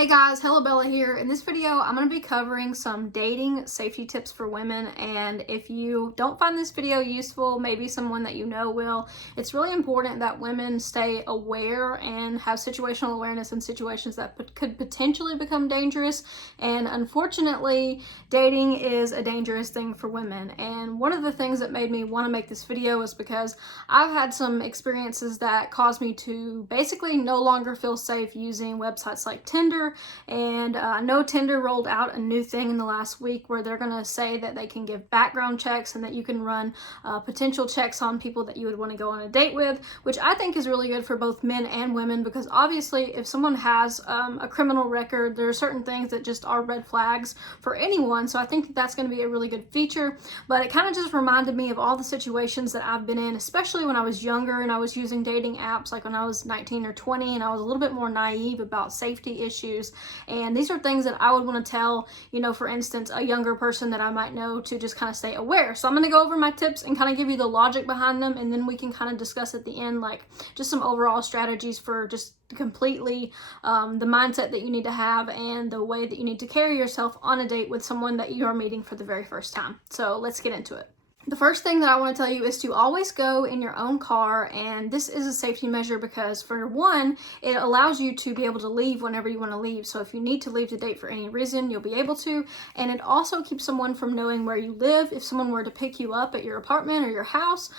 Hey guys, Hello Bella here. In this video, I'm going to be covering some dating safety tips for women, and if you don't find this video useful, maybe someone that you know will. It's really important that women stay aware and have situational awareness in situations that could potentially become dangerous, and unfortunately, dating is a dangerous thing for women. And one of the things that made me want to make this video is because I've had some experiences that caused me to basically no longer feel safe using websites like Tinder. And I know Tinder rolled out a new thing in the last week where they're going to say that they can give background checks and that you can run potential checks on people that you would want to go on a date with, which I think is really good for both men and women, because obviously if someone has a criminal record, there are certain things that just are red flags for anyone. So I think that that's going to be a really good feature. But it kind of just reminded me of all the situations that I've been in, especially when I was younger and I was using dating apps, like when I was 19 or 20, and I was a little bit more naive about safety issues. And these are things that I would want to tell, for instance, a younger person that I might know to just kind of stay aware. So I'm going to go over my tips and kind of give you the logic behind them, and then we can kind of discuss at the end, like just some overall strategies for just completely the mindset that you need to have and the way that you need to carry yourself on a date with someone that you are meeting for the very first time. So let's get into it. The first thing that I want to tell you is to always go in your own car, and this is a safety measure because, for one, it allows you to be able to leave whenever you want to leave. So if you need to leave the date for any reason, you'll be able to, and it also keeps someone from knowing where you live. If someone were to pick you up at your apartment or your house,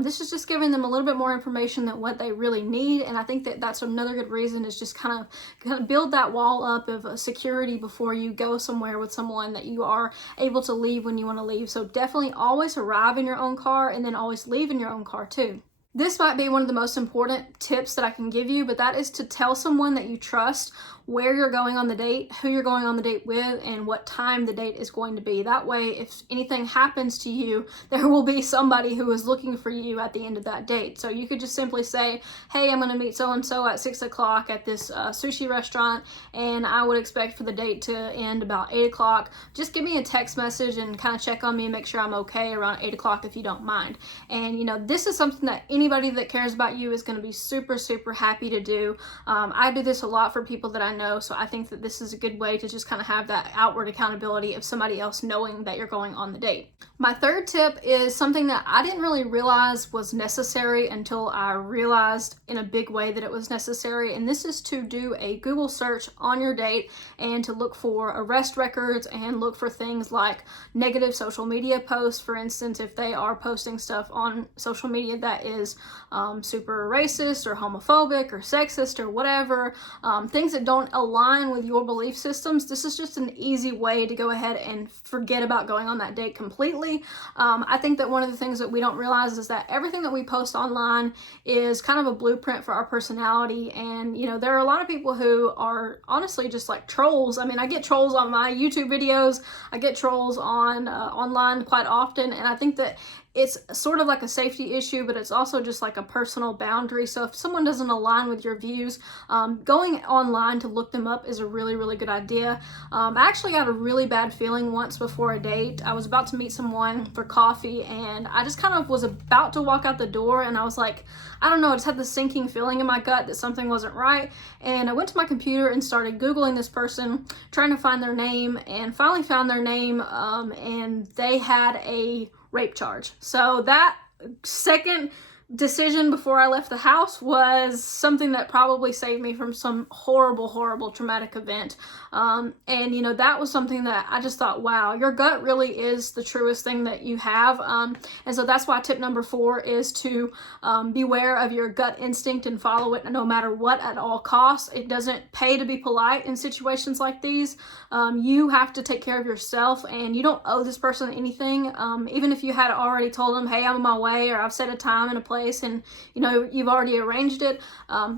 this is just giving them a little bit more information than what they really need, and I think that that's another good reason, is just kind of build that wall up of security before you go somewhere with someone, that you are able to leave when you want to leave. So definitely always arrive in your own car, and then always leave in your own car too. This might be one of the most important tips that I can give you, but that is to tell someone that you trust where you're going on the date, who you're going on the date with, and what time the date is going to be. That way, if anything happens to you, there will be somebody who is looking for you at the end of that date. So you could just simply say, hey, I'm going to meet so-and-so at 6 o'clock at this sushi restaurant, and I would expect for the date to end about 8 o'clock. Just give me a text message and kind of check on me and make sure I'm okay around 8 o'clock if you don't mind. And this is something that anybody that cares about you is going to be super, super happy to do. I do this a lot for people that I know, so I think that this is a good way to just kind of have that outward accountability of somebody else knowing that you're going on the date. My third tip is something that I didn't really realize was necessary until I realized in a big way that it was necessary, and this is to do a Google search on your date and to look for arrest records and look for things like negative social media posts. For instance, if they are posting stuff on social media that is super racist or homophobic or sexist or whatever, things that don't align with your belief systems, this is just an easy way to go ahead and forget about going on that date completely. I think that one of the things that we don't realize is that everything that we post online is kind of a blueprint for our personality, and there are a lot of people who are honestly just like trolls. I mean, I get trolls on my YouTube videos, I get trolls on online quite often, and I think that it's sort of like a safety issue, but it's also just like a personal boundary. So if someone doesn't align with your views, going online to look them up is a really, really good idea. I actually got a really bad feeling once before a date. I was about to meet someone for coffee, and I just kind of was about to walk out the door, and I was like, I don't know, I just had this sinking feeling in my gut that something wasn't right. And I went to my computer and started Googling this person, trying to find their name, and finally found their name, and they had a rape charge. So that second decision before I left the house was something that probably saved me from some horrible, horrible traumatic event. And that was something that I just thought, wow, your gut really is the truest thing that you have. And so that's why tip number 4 is to beware of your gut instinct and follow it no matter what, at all costs. It doesn't pay to be polite in situations like these. You have to take care of yourself, and you don't owe this person anything. Even if you had already told them, hey, I'm on my way, or I've set a time and a place, and you've already arranged it,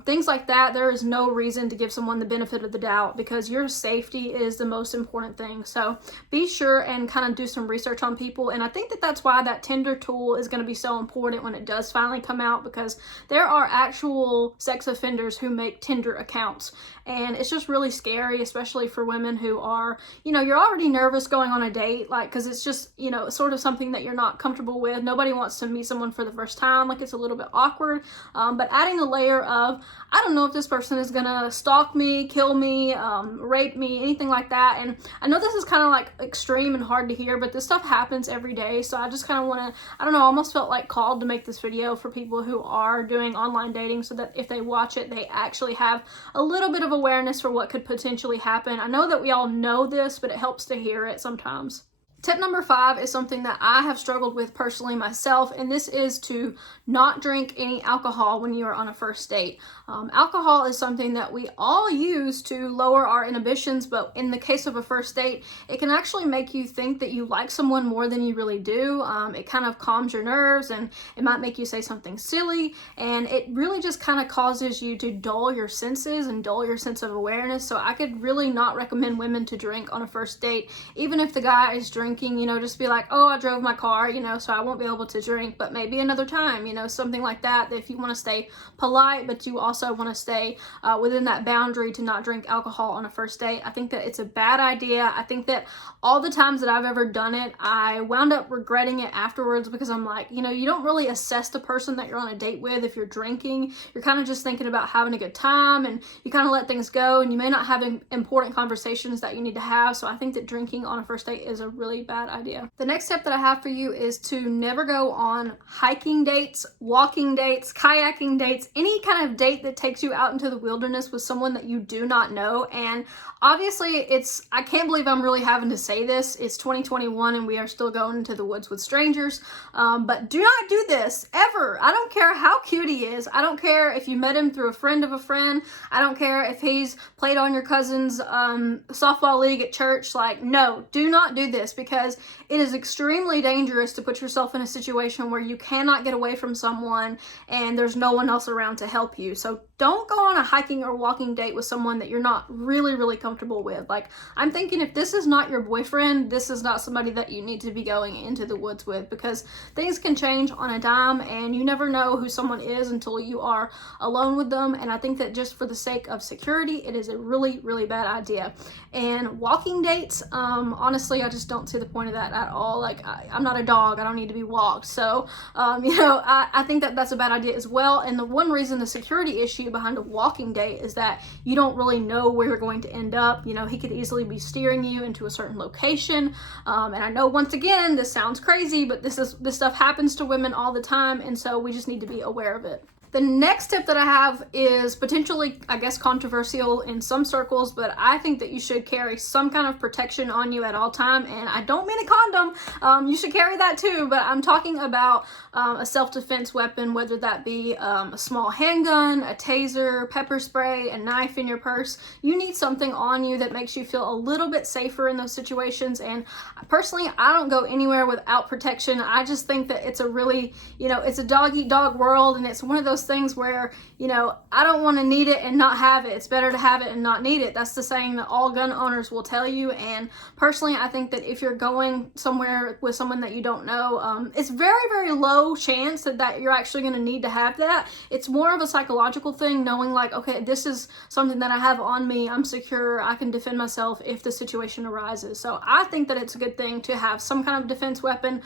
things like that, there is no reason to give someone the benefit of the doubt, because your safety is the most important thing. So be sure and kind of do some research on people, and I think that that's why that Tinder tool is going to be so important when it does finally come out, because there are actual sex offenders who make Tinder accounts, and it's just really scary, especially for women who are, you know, you're already nervous going on a date, like, because it's just, you know, sort of something that you're not comfortable with. Nobody wants to meet someone for the first time, like it's a little bit awkward, but adding a layer of, I don't know if this person is gonna stalk me, kill me, rape me, anything like that. And I know this is kind of like extreme and hard to hear, but this stuff happens every day, so I just kind of want to, I don't know, almost felt like called to make this video for people who are doing online dating, so that if they watch it, they actually have a little bit of awareness for what could potentially happen. I know that we all know this, but it helps to hear it sometimes. Tip number 5 is something that I have struggled with personally myself, and this is to not drink any alcohol when you are on a first date. Alcohol is something that we all use to lower our inhibitions, but in the case of a first date, it can actually make you think that you like someone more than you really do. It kind of calms your nerves, and it might make you say something silly, and it really just kind of causes you to dull your senses and dull your sense of awareness. So I could really not recommend women to drink on a first date, even if the guy is drinking, you know, just be like, oh, I drove my car, you know, so I won't be able to drink, but maybe another time, you know, something like that. If you want to stay polite, but you also want to stay within that boundary to not drink alcohol on a first date, I think that it's a bad idea. I think that all the times that I've ever done it, I wound up regretting it afterwards, because I'm like, you know, you don't really assess the person that you're on a date with if you're drinking. You're kind of just thinking about having a good time, and you kind of let things go, and you may not have important conversations that you need to have. So I think that drinking on a first date is a really bad idea. The next step that I have for you is to never go on hiking dates, walking dates, kayaking dates, any kind of date that takes you out into the wilderness with someone that you do not know. And obviously I can't believe I'm really having to say this. It's 2021 and we are still going into the woods with strangers. But do not do this ever. I don't care how cute he is. I don't care if you met him through a friend of a friend. I don't care if he's played on your cousin's softball league at church. Like, no, do not do this, because it is extremely dangerous to put yourself in a situation where you cannot get away from someone and there's no one else around to help you. So don't go on a hiking or walking date with someone that you're not really comfortable with. Like, I'm thinking, if this is not your boyfriend, this is not somebody that you need to be going into the woods with, because things can change on a dime and you never know who someone is until you are alone with them. And I think that just for the sake of security, it is a really bad idea. And walking dates, honestly, I just don't see the point of that at all. Like, I'm not a dog. I don't need to be walked. So, you know, I think that that's a bad idea as well. And the one reason, the security issue behind a walking date, is that you don't really know where you're going to end up. You know, he could easily be steering you into a certain location. And I know, once again, this sounds crazy, but this stuff happens to women all the time. And so we just need to be aware of it. The next tip that I have is potentially, I guess, controversial in some circles, but I think that you should carry some kind of protection on you at all time. And I don't mean a condom. You should carry that too, but I'm talking about a self-defense weapon, whether that be a small handgun, a taser, pepper spray, a knife in your purse. You need something on you that makes you feel a little bit safer in those situations. And personally, I don't go anywhere without protection. I just think that it's a really, you know, it's a dog-eat-dog world, and it's one of those things where, you know, I don't want to need it and not have it. It's better to have it and not need it. That's the saying that all gun owners will tell you. And personally, I think that if you're going somewhere with someone that you don't know, it's very low chance that you're actually going to need to have that. It's more of a psychological thing, knowing like, okay, this is something that I have on me. I'm secure. I can defend myself if the situation arises. So I think that it's a good thing to have some kind of defense weapon.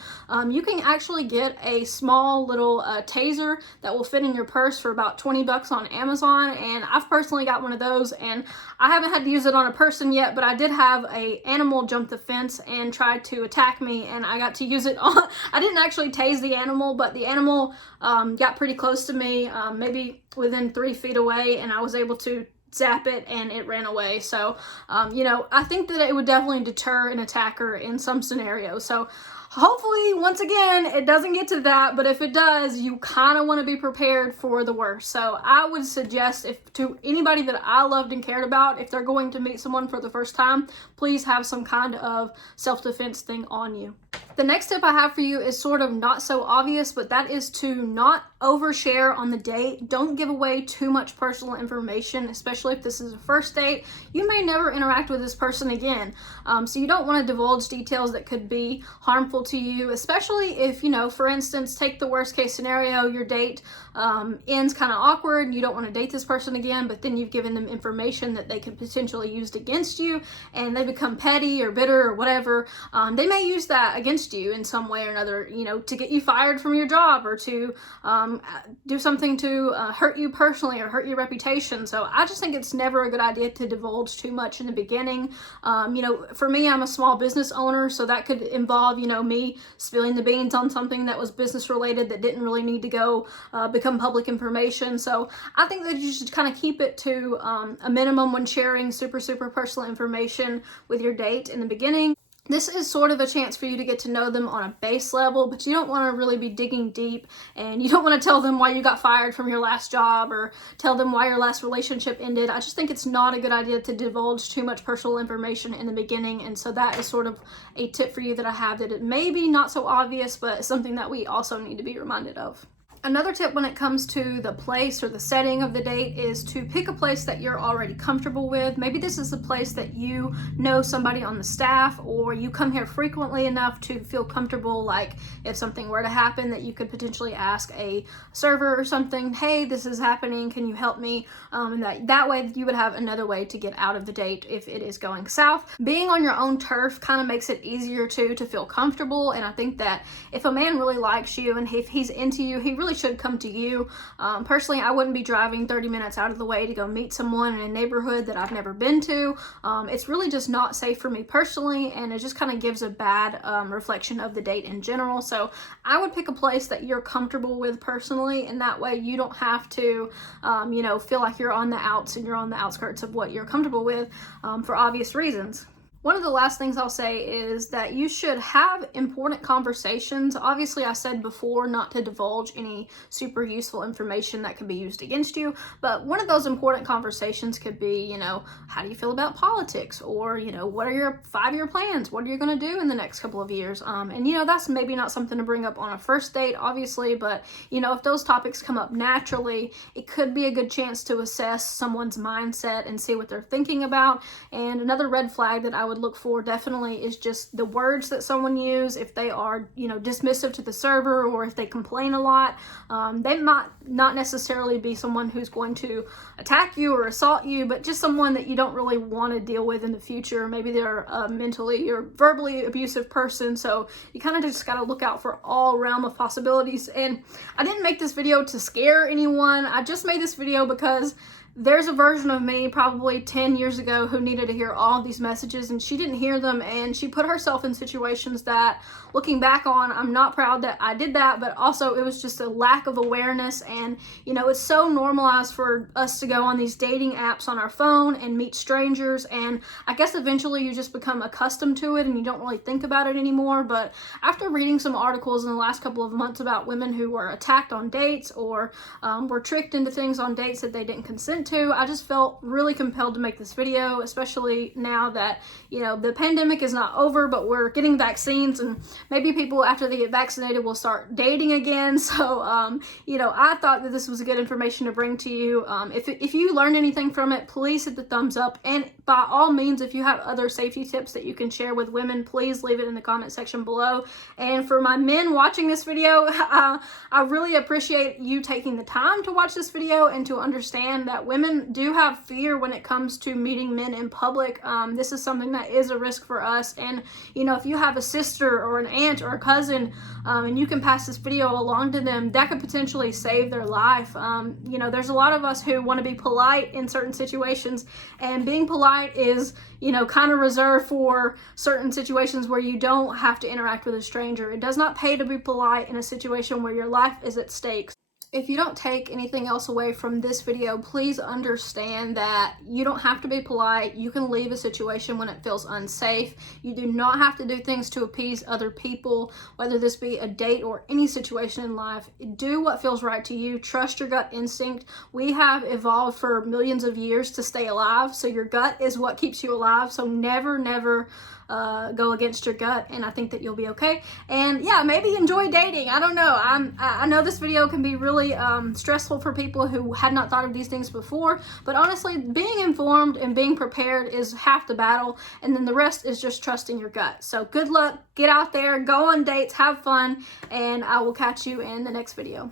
You can actually get a small little taser that will fit in your purse for about $20 on Amazon, and I've personally got one of those, and I haven't had to use it on a person yet, but I did have a animal jump the fence and try to attack me, and I got to use it on, I didn't actually tase the animal, but the animal got pretty close to me, maybe within 3 feet away, and I was able to zap it and it ran away. So, you know, I think that it would definitely deter an attacker in some scenarios. So hopefully, once again, it doesn't get to that, but if it does, you kind of want to be prepared for the worst. So I would suggest, if to anybody that I loved and cared about, if they're going to meet someone for the first time, please have some kind of self-defense thing on you. The next tip I have for you is sort of not so obvious, but that is to not overshare on the date. Don't give away too much personal information, especially if this is a first date. You may never interact with this person again, so you don't want to divulge details that could be harmful helpful to you, especially if, you know, for instance, take the worst case scenario, your date ends kind of awkward and you don't want to date this person again, but then you've given them information that they could potentially use against you and they become petty or bitter or whatever. They may use that against you in some way or another, you know, to get you fired from your job or to do something to hurt you personally or hurt your reputation. So I just think it's never a good idea to divulge too much in the beginning. You know, for me, I'm a small business owner, so that could involve, you know, me spilling the beans on something that was business related that didn't really need to go become public information. So I think that you should kind of keep it to a minimum when sharing super personal information with your date in the beginning. This is sort of a chance for you to get to know them on a base level, but you don't want to really be digging deep, and you don't want to tell them why you got fired from your last job or tell them why your last relationship ended. I just think it's not a good idea to divulge too much personal information in the beginning, and so that is sort of a tip for you that I have, that it may be not so obvious, but something that we also need to be reminded of. Another tip when it comes to the place or the setting of the date is to pick a place that you're already comfortable with. Maybe this is a place that you know somebody on the staff, or you come here frequently enough to feel comfortable, like if something were to happen, that you could potentially ask a server or something, hey, this is happening, can you help me? And that way you would have another way to get out of the date if it is going south. Being on your own turf kind of makes it easier to feel comfortable, and I think that if a man really likes you and if he's into you, he really should come to you. Personally, I wouldn't be driving 30 minutes out of the way to go meet someone in a neighborhood that I've never been to. It's really just not safe for me personally, and it just kind of gives a bad reflection of the date in general. So I would pick a place that you're comfortable with personally, and that way you don't have to you know, feel like you're on the outs and you're on the outskirts of what you're comfortable with for obvious reasons. One of the last things I'll say is that you should have important conversations. Obviously, I said before not to divulge any super useful information that could be used against you, but one of those important conversations could be, you know, how do you feel about politics? Or, you know, what are your 5-year plans? What are you going to do in the next couple of years? And, you know, that's maybe not something to bring up on a first date, obviously, but, you know, if those topics come up naturally, it could be a good chance to assess someone's mindset and see what they're thinking about. And another red flag that I would look for definitely is just the words that someone use. If they are, you know, dismissive to the server, or if they complain a lot, they might not necessarily be someone who's going to attack you or assault you, but just someone that you don't really want to deal with in the future. Maybe they're a mentally or verbally abusive person, so you kind of just got to look out for all realm of possibilities. And I didn't make this video to scare anyone. I just made this video because there's a version of me probably 10 years ago who needed to hear all of these messages, and she didn't hear them, and she put herself in situations that, looking back on, I'm not proud that I did that, but also it was just a lack of awareness. And, you know, it's so normalized for us to go on these dating apps on our phone and meet strangers, and I guess eventually you just become accustomed to it and you don't really think about it anymore. But after reading some articles in the last couple of months about women who were attacked on dates or were tricked into things on dates that they didn't consent to, I just felt really compelled to make this video, especially now that, you know, the pandemic is not over, but we're getting vaccines, and maybe people after they get vaccinated will start dating again. So, you know, I thought that this was good information to bring to you. If you learned anything from it, please hit the thumbs up, and by all means, if you have other safety tips that you can share with women, please leave it in the comment section below. And for my men watching this video, I really appreciate you taking the time to watch this video and to understand that women do have fear when it comes to meeting men in public. This is something that is a risk for us, and, you know, if you have a sister or an aunt or a cousin, and you can pass this video along to them, that could potentially save their life. You know, there's a lot of us who want to be polite in certain situations, and being polite is, you know, kind of reserved for certain situations where you don't have to interact with a stranger. It does not pay to be polite in a situation where your life is at stake. If you don't take anything else away from this video, please understand that you don't have to be polite. You can leave a situation when it feels unsafe. You do not have to do things to appease other people, whether this be a date or any situation in life. Do what feels right to you. Trust your gut instinct. We have evolved for millions of years to stay alive, so your gut is what keeps you alive. So never go against your gut, and I think that you'll be okay. And yeah, maybe enjoy dating. I don't know. I know this video can be really stressful for people who had not thought of these things before, but honestly, being informed and being prepared is half the battle, and then the rest is just trusting your gut. So good luck, get out there, go on dates, have fun, and I will catch you in the next video.